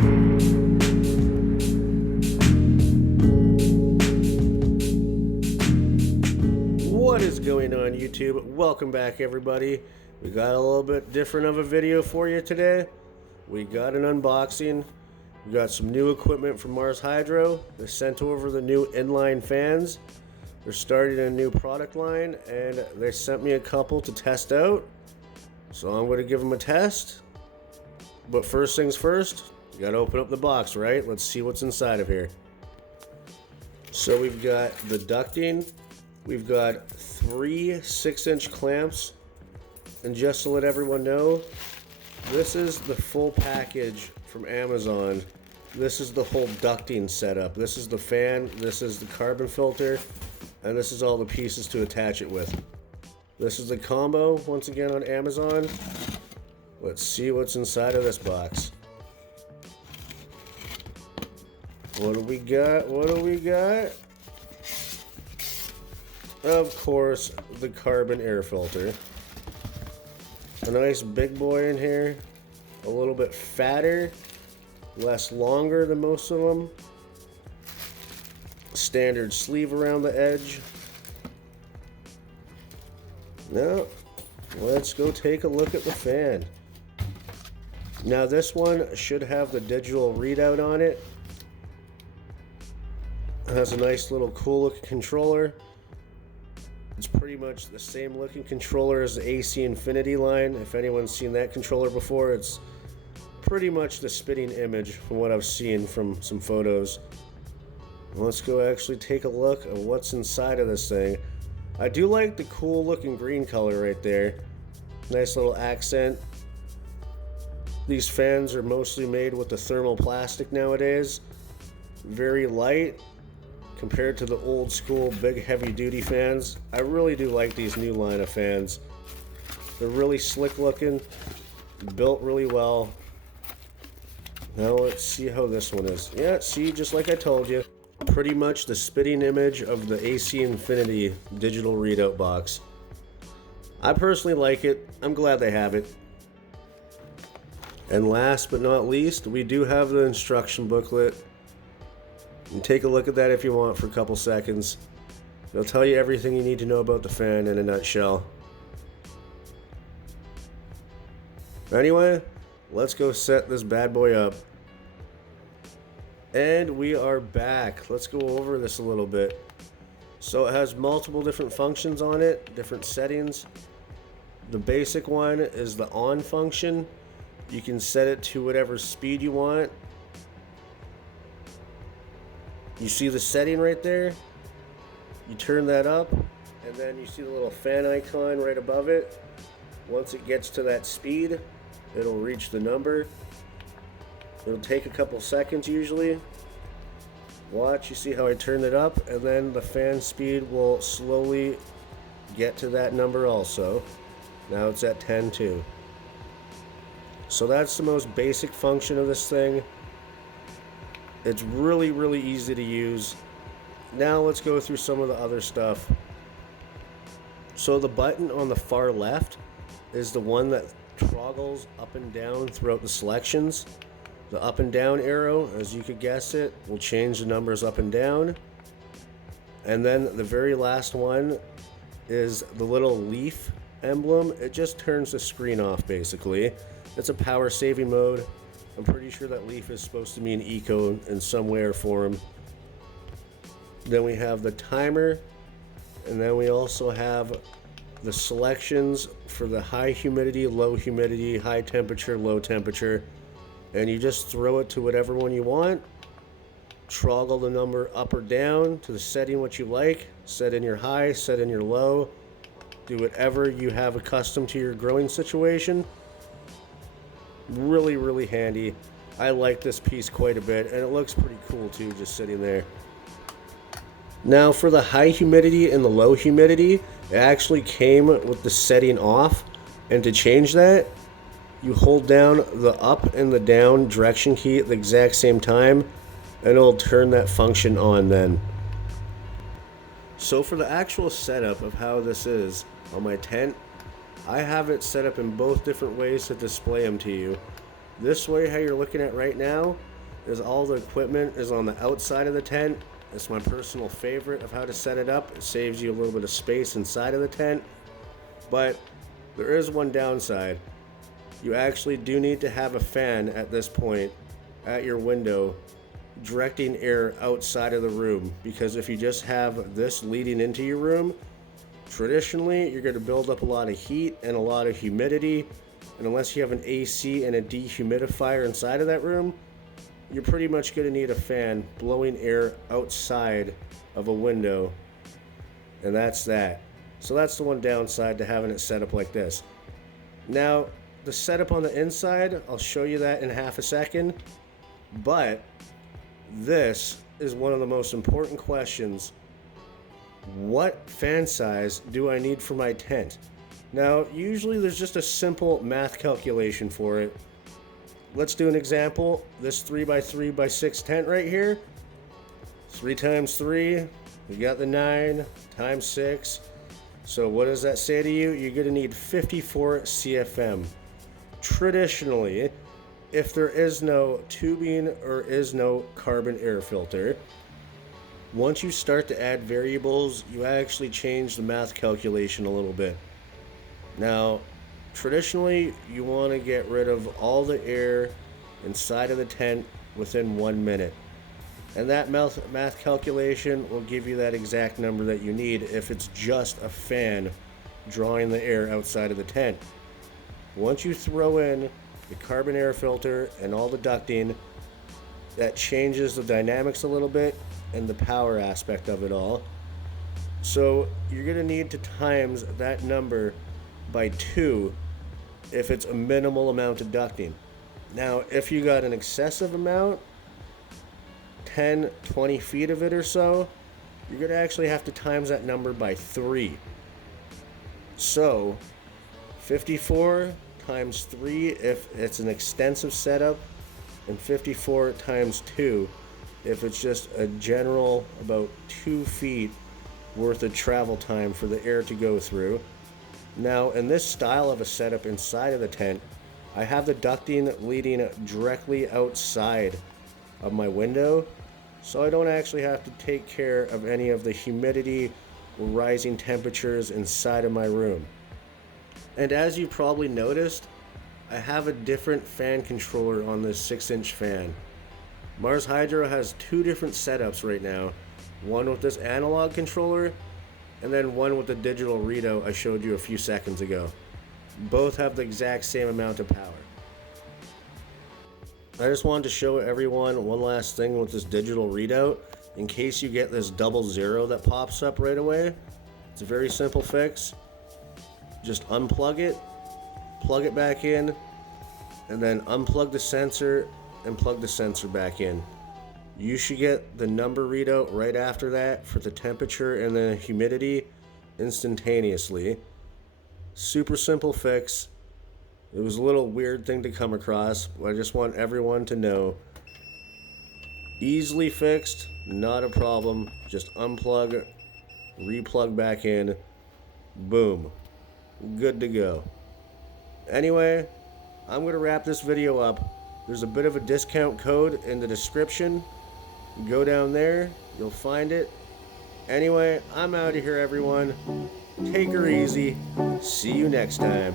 What is going on, YouTube? Welcome back, everybody. We got a little bit different of a video for you today. We got an unboxing. We got some new equipment from Mars Hydro. They sent over the new inline fans. They're starting a new product line, and they sent me a couple to test out. So I'm going to give them a test. But first things first, you got to open up the box, right? Let's see what's inside of here. So we've got the ducting. We've got 3 6-inch clamps. And just to let everyone know, this is the full package from Amazon. This is the whole ducting setup. This is the fan, this is the carbon filter, and this is all the pieces to attach it with. This is the combo, once again, on Amazon. Let's see what's inside of this box. What do we got? What do we got? Of course, the carbon air filter. A nice big boy in here. A little bit fatter. Less longer than most of them. Standard sleeve around the edge. Now, let's go take a look at the fan. Now this one should have the digital readout on it. It has a nice little cool looking controller. It's pretty much the same looking controller as the AC Infinity line. If anyone's seen that controller before, it's pretty much the spitting image from what I've seen from some photos. Let's go actually take a look at what's inside of this thing. I do like the cool looking green color right there. Nice little accent. These fans are mostly made with the thermal plastic nowadays. Very light compared to the old school big heavy duty fans. I really do like these new line of fans. They're really slick looking, built really well. Now let's see how this one is. Yeah, see, just like I told you, pretty much the spitting image of the AC Infinity digital readout box. I personally like it. I'm glad they have it. And last but not least, we do have the instruction booklet. And take a look at that if you want for a couple seconds. It'll tell you everything you need to know about the fan in a nutshell. Anyway, let's go set this bad boy up. And we are back. Let's go over this a little bit. So it has multiple different functions on it, different settings. The basic one is the on function. You can set it to whatever speed you want. You see the setting right there? You turn that up, and then you see the little fan icon right above it. Once it gets to that speed, it'll reach the number. It'll take a couple seconds usually. Watch, you see how I turn it up, and then the fan speed will slowly get to that number also. Now it's at 10.2. So that's the most basic function of this thing. It's really, really easy to use. Now let's go through some of the other stuff. So the button on the far left is the one that toggles up and down throughout the selections. The up and down arrow, as you could guess it, will change the numbers up and down. And then the very last one is the little leaf emblem. It just turns the screen off basically. It's a power saving mode. I'm pretty sure that leaf is supposed to mean eco in some way or form. Then we have the timer, and then we also have the selections for the high humidity, low humidity, high temperature, low temperature, and you just throw it to whatever one you want. Toggle the number up or down to the setting what you like. Set in your high, set in your low. Do whatever you have accustomed to your growing situation. Really, really handy. I like this piece quite a bit, and it looks pretty cool too, just sitting there. Now for the high humidity and the low humidity, it actually came with the setting off, and to change that, you hold down the up and the down direction key at the exact same time, and it'll turn that function on then. So for the actual setup of how this is on my tent, I have it set up in both different ways to display them to you. This way, how you're looking at right now, is all the equipment is on the outside of the tent. It's my personal favorite of how to set it up. It saves you a little bit of space inside of the tent. But there is one downside. You actually do need to have a fan at this point at your window directing air outside of the room, because if you just have this leading into your room, traditionally you're going to build up a lot of heat and a lot of humidity, and unless you have an AC and a dehumidifier inside of that room, you're pretty much going to need a fan blowing air outside of a window, and that's that. So that's the one downside to having it set up like this. Now, the setup on the inside, I'll show you that in half a second, but this is one of the most important questions. What fan size do I need for my tent? Now, usually there's just a simple math calculation for it. Let's do an example. This 3x3x6 tent right here, 3 times 3, we got the 9 times 6. So what does that say to you? You're going to need 54 CFM. Traditionally, if there is no tubing or is no carbon air filter, once you start to add variables, you actually change the math calculation a little bit. Now, traditionally, you want to get rid of all the air inside of the tent within 1 minute. And that math calculation will give you that exact number that you need if it's just a fan drawing the air outside of the tent. Once you throw in the carbon air filter and all the ducting, that changes the dynamics a little bit and the power aspect of it all. So you're going to need to times that number by 2 if it's a minimal amount of ducting. Now, if you got an excessive amount, 10, 20 feet of it or so, you're going to actually have to times that number by 3. So 54 times 3 if it's an extensive setup, and 54 times 2 if it's just a general about 2 feet worth of travel time for the air to go through. Now, in this style of a setup inside of the tent, I have the ducting leading directly outside of my window, so I don't actually have to take care of any of the humidity or rising temperatures inside of my room. And as you probably noticed, I have a different fan controller on this 6-inch fan. Mars Hydro has 2 different setups right now. One with this analog controller, and then one with the digital readout I showed you a few seconds ago. Both have the exact same amount of power. I just wanted to show everyone one last thing with this digital readout, in case you get this 00 that pops up right away. It's a very simple fix. Just unplug it, plug it back in, and then unplug the sensor and plug the sensor back in. You should get the number readout right after that for the temperature and the humidity instantaneously. Super simple fix. It was a little weird thing to come across, but I just want everyone to know. Easily fixed, not a problem. Just unplug, replug back in, boom. Good to go. Anyway, I'm going to wrap this video up. There's a bit of a discount code in the description. Go down there, you'll find it. Anyway, I'm out of here, everyone. Take her easy. See you next time.